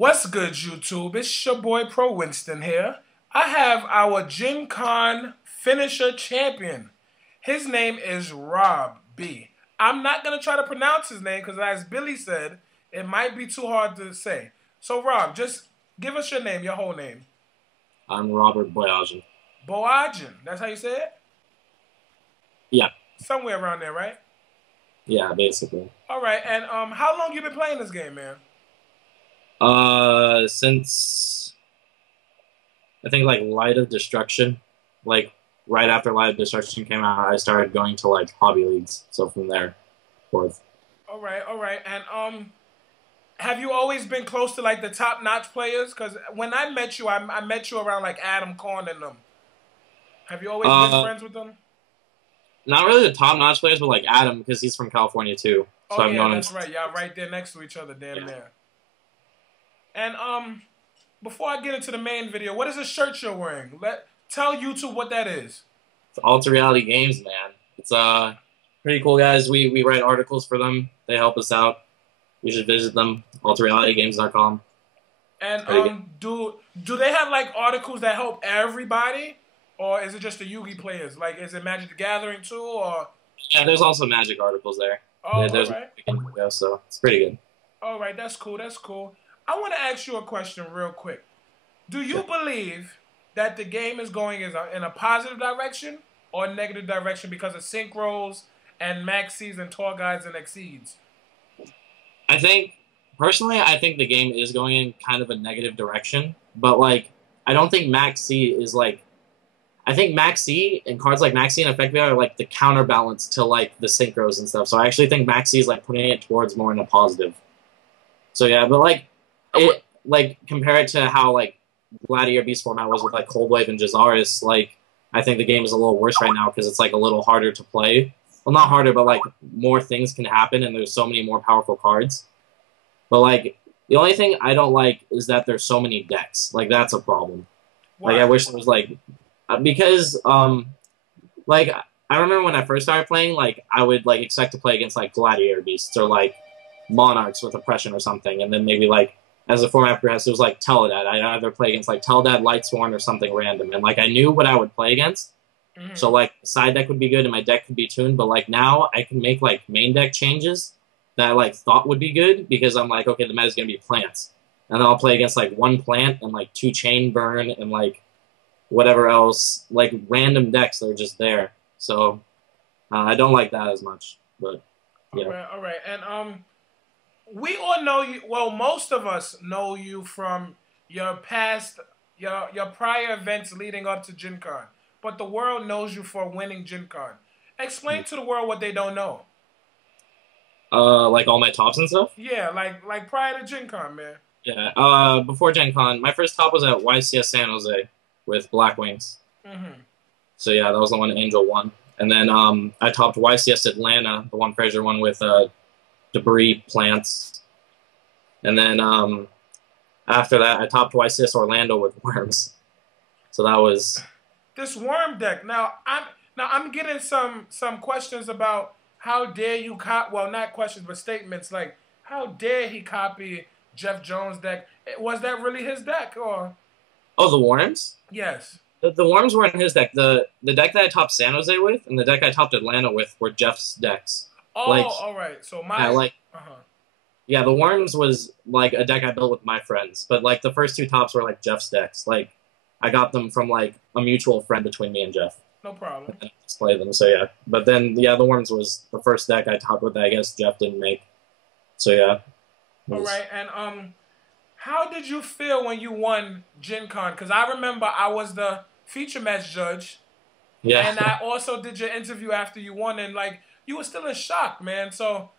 What's good, YouTube? It's your boy Pro Winston here. I have our Jim Carr finisher champion. His name is Rob B. I'm not going to try to pronounce his name because, as Billy said, it might be too hard to say. So, Rob, just give us your name, your whole name. I'm Robert Boyajian. Boyajian. That's how you say it? Yeah. Somewhere around there, right? Yeah, basically. All right. And how long you been playing this game, man? Since I think like Light of Destruction, like right after Light of Destruction came out, I started going to like hobby leagues. So from there, forth. All right, all right. And have you always been close to like the top-notch players? Because when I met you, I met you around like Adam Corn and them. Have you always been friends with them? Not really the top-notch players, but like Adam, because he's from California too. So Oh I've yeah, known that's him. right. Y'all right there next to each other, damn near. And before I get into the main video, what is the shirt you're wearing? Tell YouTube what that is. It's Alter Reality Games, man. It's pretty cool guys. We write articles for them. They help us out. You should visit them. AlterRealityGames.com. And do they have like articles that help everybody, or is it just the Yugi players? Like, is it Magic the Gathering too, or? Yeah, there's also Magic articles there. Oh, there's all right. So it's pretty good. All right, that's cool. That's cool. I want to ask you a question real quick. Do you believe that the game is going in a positive direction or a negative direction because of synchros and maxis and tour guides and exceeds? Personally, I think the game is going in kind of a negative direction. But, like, I don't think Max C is, like... I think Max C and cards like Max C and Effect VR are, like, the counterbalance to, like, the synchros and stuff. So I actually think Max C is, like, putting it towards more in a positive. So, yeah, but, like, compare it to how, like, Gladiator Beast format was with, like, Cold Wave and Jazaris, like, I think the game is a little worse right now because it's, like, a little harder to play. Well, not harder, but, like, more things can happen and there's so many more powerful cards. But, like, the only thing I don't like is that there's so many decks. Like, that's a problem. Why? Like, I wish there was, like... Because, like, I remember when I first started playing, like, I would, like, expect to play against, like, Gladiator Beasts or, like, Monarchs with Oppression or something. And then maybe, like, as the format progressed, it was, like, Teledad. I'd either play against, like, Teledad, Lightsworn, or something random. And, like, I knew what I would play against. Mm-hmm. So, like, side deck would be good and my deck could be tuned. But, like, now I can make, like, main deck changes that I, like, thought would be good because I'm like, okay, the meta's going to be plants. And then I'll play against, like, one plant and, like, 2 chain burn and, like, whatever else. Like, random decks that are just there. So, I don't like that as much. But, yeah. All right. And, we all know you, well, most of us know you from your past, your prior events leading up to Jim Carr. But the world knows you for winning Jim Carr. Explain to the world what they don't know. Like all my tops and stuff? Yeah, like prior to Gen Con, man. Yeah, before Gen Con, my first top was at YCS San Jose with Black Wings. Mm-hmm. So yeah, that was the one Angel won. And then I topped YCS Atlanta, the one Fraser won with Debris Plants. And then after that, I topped YCS Orlando with Worms. So that was... This Worm deck. Now I'm getting some questions about how dare you well, not questions, but statements like, how dare he copy Jeff Jones' deck? Was that really his deck, or? Oh, the Worms? Yes. The Worms weren't his deck. The deck that I topped San Jose with and the deck I topped Atlanta with were Jeff's decks. Oh, like, all right. So my... Yeah, yeah, the Worms was, like, a deck I built with my friends. But, like, the first 2 tops were, like, Jeff's decks. Like, I got them from, like, a mutual friend between me and Jeff. No problem. And I just play them, so yeah. But then, yeah, the Worms was the first deck I topped with that I guess Jeff didn't make. So, yeah. All right, and how did you feel when you won Gen Con? Because I remember I was the feature match judge. Yeah. And I also did your interview after you won, and, like, you were still in shock, man. So,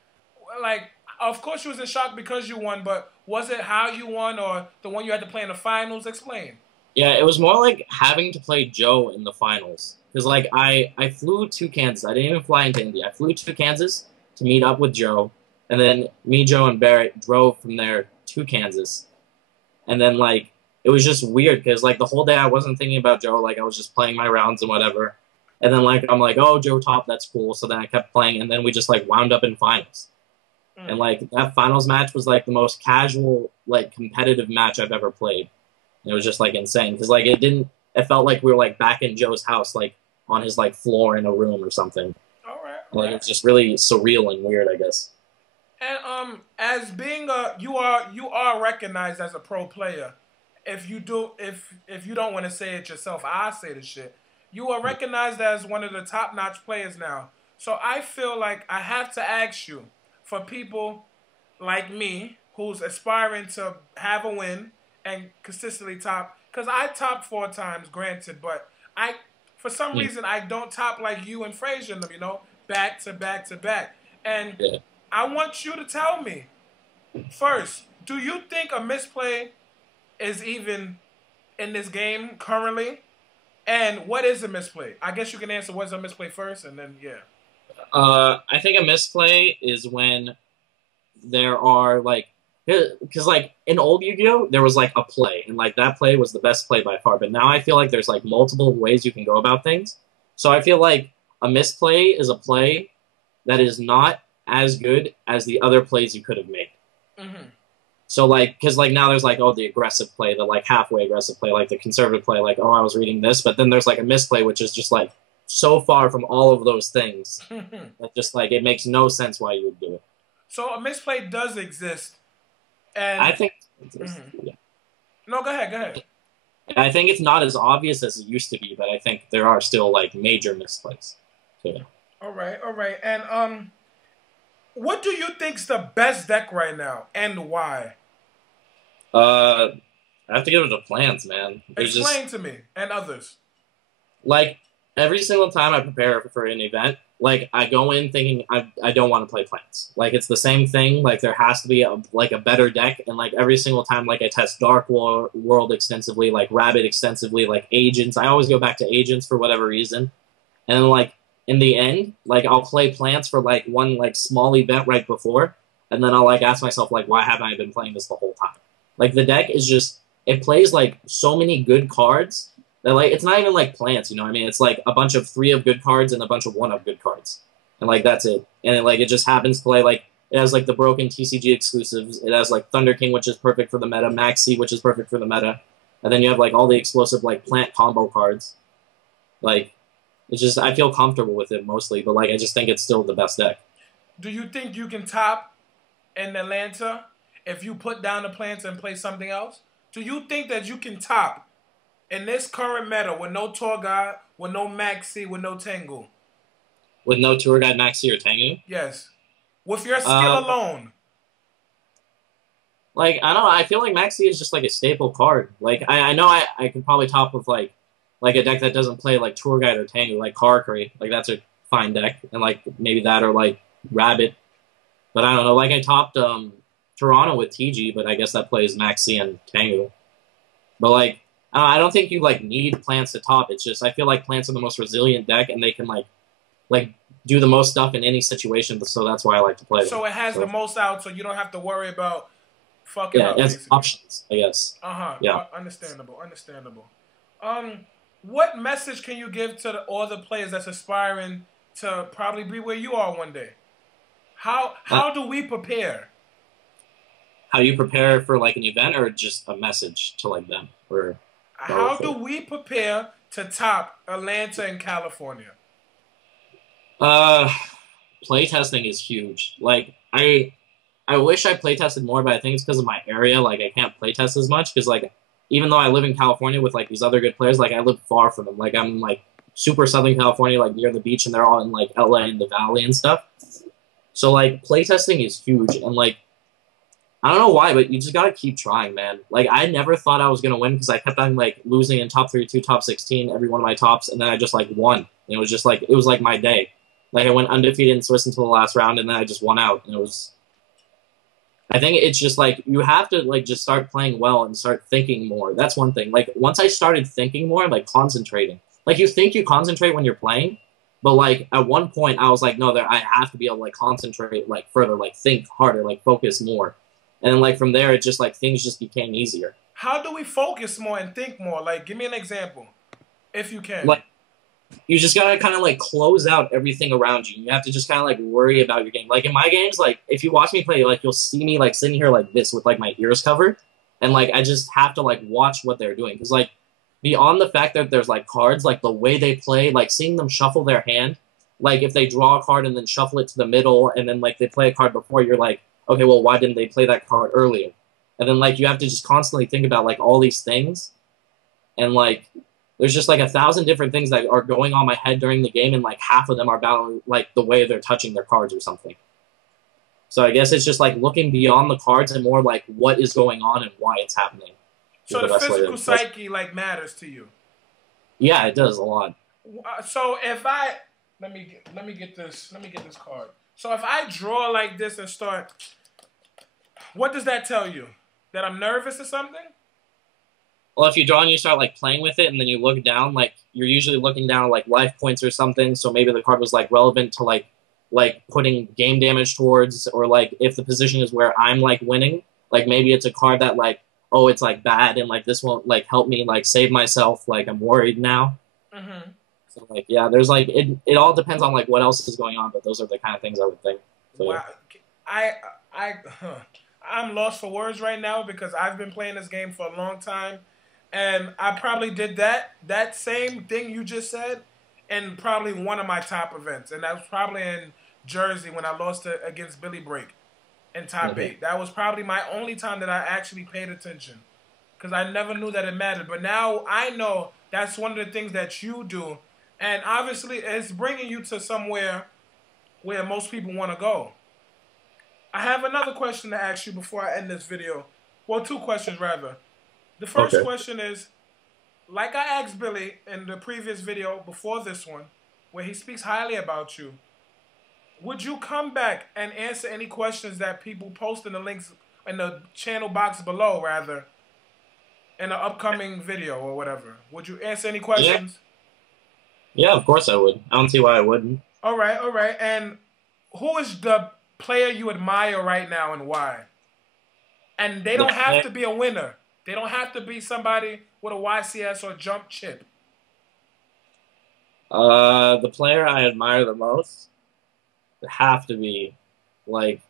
like, of course you was in shock because you won, but was it how you won or the one you had to play in the finals? Explain. Yeah, it was more like having to play Joe in the finals. Because, like, I flew to Kansas. I didn't even fly into Indy. I flew to Kansas to meet up with Joe. And then me, Joe, and Barrett drove from there to Kansas. And then, like, it was just weird because, like, the whole day I wasn't thinking about Joe. Like, I was just playing my rounds and whatever. And then, like, I'm like, oh, Joe top, that's cool. So then I kept playing. And then we just, like, wound up in finals. And, like, that finals match was, like, the most casual, like competitive match I've ever played. It was just like insane because like it felt like we were like back in Joe's house, like on his like floor in a room or something. All right. Like it's just really surreal and weird, I guess. And as being you are recognized as a pro player. If you don't want to say it yourself, I say the shit. You are recognized as one of the top-notch players now. So I feel like I have to ask you, for people like me who's aspiring to have a win and consistently top, because I top 4 times, granted, but for some reason I don't top like you and Frazier and them, back to back to back. And I want you to tell me first, do you think a misplay is even in this game currently? And what is a misplay? I guess you can answer what's a misplay first, and then I think a misplay is when there are like, because like in old Yu-Gi-Oh there was like a play, and like that play was the best play by far. But now I feel like there's like multiple ways you can go about things. So I feel like a misplay is a play that is not as good as the other plays you could have made. Mm-hmm. So, like, because, like, now there's, like, oh, the aggressive play, the, like, halfway aggressive play, like, the conservative play, like, oh, I was reading this. But then there's, like, a misplay, which is just, like, so far from all of those things that just, like, it makes no sense why you would do it. So a misplay does exist. And I think... Yeah. No, go ahead. I think it's not as obvious as it used to be, but I think there are still, like, major misplays. So, yeah. All right. And, what do you think's the best deck right now, and why? I have to give it to plants, man. Explain to me and others. Like, every single time I prepare for an event, like, I go in thinking I don't want to play plants. Like, it's the same thing. Like, there has to be, a better deck. And, like, every single time, like, I test Dark World extensively, like, Rabbit extensively, like, Agents. I always go back to Agents for whatever reason. And then, like, in the end, like, I'll play plants for, like, one, like, small event right before. And then I'll, like, ask myself, like, why haven't I been playing this the whole time? Like, the deck is just, it plays, like, so many good cards that, like, it's not even, like, plants, you know what I mean? It's, like, a bunch of 3 of good cards and a bunch of 1 of good cards. And, like, that's it. And, it just happens to play, like, it has, like, the broken TCG exclusives. It has, like, Thunder King, which is perfect for the meta, Maxi, which is perfect for the meta. And then you have, like, all the explosive, like, plant combo cards. Like, it's just, I feel comfortable with it mostly, but, like, I just think it's still the best deck. Do you think you can top in Atlanta if you put down the plants and play something else? Do you think that you can top in this current meta with no Tour Guide, with no Maxi, with no Tengu? With no Tour Guide, Maxi, or Tengu? Yes. With your skill alone. Like, I don't know, I feel like Maxi is just, like, a staple card. Like, I know I can probably top with, like a deck that doesn't play, like, Tour Guide or Tengu, like Karkari. Like, that's a fine deck. And, like, maybe that or, like, Rabbit. But I don't know. Like, I topped Toronto with TG, but I guess that plays Maxi and Tengu. But, like, I don't think you, like, need plants to top. It's just, I feel like plants are the most resilient deck, and they can, like do the most stuff in any situation, so that's why I like to play them. So it has the most out, so you don't have to worry about fucking up, it has basically. Options, I guess. Yeah. Understandable. What message can you give to all the players that's aspiring to probably be where you are one day? How do we prepare? How do you prepare for, like, an event, or just a message to, like, them? Or how do we prepare to top Atlanta and California? Playtesting is huge. Like, I wish I playtested more, but I think it's because of my area. Like, I can't playtest as much because, like, even though I live in California with, like, these other good players, like, I live far from them. Like, I'm in, like, super Southern California, like, near the beach, and they're all in, like, LA and the Valley and stuff. So, like, playtesting is huge, and, like, I don't know why, but you just gotta keep trying, man. Like, I never thought I was gonna win because I kept on, like, losing in top 32, top 16, every one of my tops, and then I just, like, won. And it was just, like, it was, like, my day. Like, I went undefeated in Swiss until the last round, and then I just won out, and it was... I think it's just, like, you have to, like, just start playing well and start thinking more. That's one thing. Like, once I started thinking more, like, concentrating. Like, you think you concentrate when you're playing, but, like, at one point, I was like, no, I have to be able to, like, concentrate, like, further, like, think harder, like, focus more. And then, like, from there, it just, like, things just became easier. How do we focus more and think more? Like, give me an example, if you can. you just gotta kind of like close out everything around you. You have to just kind of like worry about your game. Like in my games, like if you watch me play, like you'll see me like sitting here like this with like my ears covered, and like I just have to like watch what they're doing because like beyond the fact that there's like cards, like the way they play, like seeing them shuffle their hand, like if they draw a card and then shuffle it to the middle, and then like they play a card before, you're like, okay, well why didn't they play that card earlier? And then like you have to just constantly think about like all these things, and like there's just like 1,000 different things that are going on my head during the game, and like half of them are about like the way they're touching their cards or something. So I guess it's just like looking beyond the cards and more like what is going on and why it's happening. So the physical psyche like matters to you. Yeah, it does a lot. So if I let me get this card. So if I draw like this and start, what does that tell you? That I'm nervous or something? Well, if you draw and you start like playing with it, and then you look down, like you're usually looking down like life points or something. So maybe the card was like relevant to like putting game damage towards, or like if the position is where I'm like winning, like maybe it's a card that like, oh, it's like bad and like this won't like help me like save myself. Like I'm worried now. Mm-hmm. So like yeah, there's like it all depends on like what else is going on, but those are the kind of things I would think. So, wow, I'm lost for words right now because I've been playing this game for a long time. And I probably did that same thing you just said in probably one of my top events. And that was probably in Jersey when I lost against Billy Break in top 8. That was probably my only time that I actually paid attention because I never knew that it mattered. But now I know that's one of the things that you do. And obviously it's bringing you to somewhere where most people want to go. I have another question to ask you before I end this video. Well, 2 questions rather. The first question is, like I asked Billy in the previous video before this one, where he speaks highly about you, would you come back and answer any questions that people post in the links in the channel box below, rather, in an upcoming video or whatever? Would you answer any questions? Yeah, of course I would. I don't see why I wouldn't. All right. And who is the player you admire right now and why? And they don't have to be a winner. They don't have to be somebody with a YCS or jump chip. The player I admire the most would have to be, like,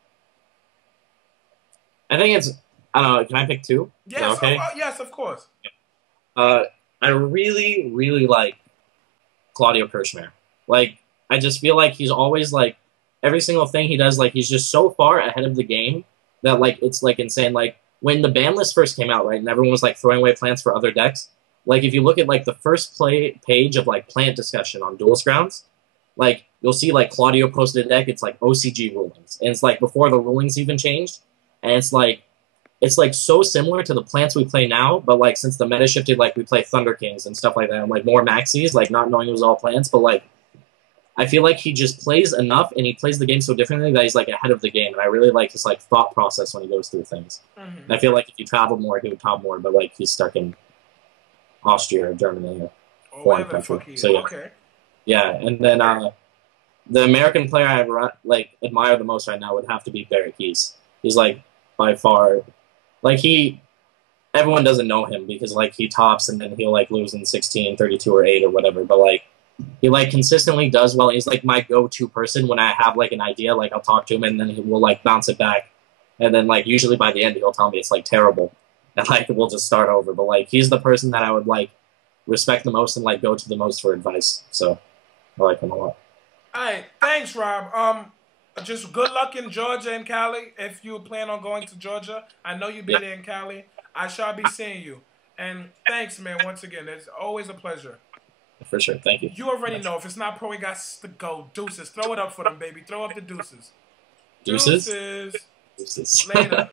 I think it's, I don't know, can I pick 2? Yes, okay? Yes, of course. I really, really like Claudio Kirchner. Like, I just feel like he's always, like, every single thing he does, like, he's just so far ahead of the game that, like, it's, like, insane. Like, when the ban list first came out, right, and everyone was, like, throwing away plants for other decks, like, if you look at, like, the first page of, like, plant discussion on Duelist Grounds, like, you'll see, like, Claudio posted a deck, it's, like, OCG rulings. And it's, like, before the rulings even changed. And it's, like, so similar to the plants we play now, but, like, since the meta shifted, like, we play Thunder Kings and stuff like that, and, like, more maxis, like, not knowing it was all plants, but, like, I feel like he just plays enough, and he plays the game so differently that he's, like, ahead of the game, and I really like his, like, thought process when he goes through things. Mm-hmm. And I feel like if he traveled more, he would top more, but, like, he's stuck in Austria or Germany or foreign country. So, yeah. Okay. Yeah, and then the American player I, like, admire the most right now would have to be Barrett Keys. He's, like, by far, like, everyone doesn't know him because, like, he tops and then he'll, like, lose in 16, 32, or 8 or whatever, but, like, he, like, consistently does well. He's, like, my go-to person when I have, like, an idea. Like, I'll talk to him, and then he will, like, bounce it back. And then, like, usually by the end, he'll tell me it's, like, terrible. And, like, we'll just start over. But, like, he's the person that I would, like, respect the most and, like, go to the most for advice. So, I like him a lot. All right. Thanks, Rob. Just good luck in Georgia and Cali. If you plan on going to Georgia, I know you'll be there in Cali. I shall be seeing you. And thanks, man, once again. It's always a pleasure. For sure. Thank you. You already know. If it's not pro, we got to go. Deuces. Throw it up for them, baby. Throw up the deuces. Deuces? Deuces. Deuces. Later.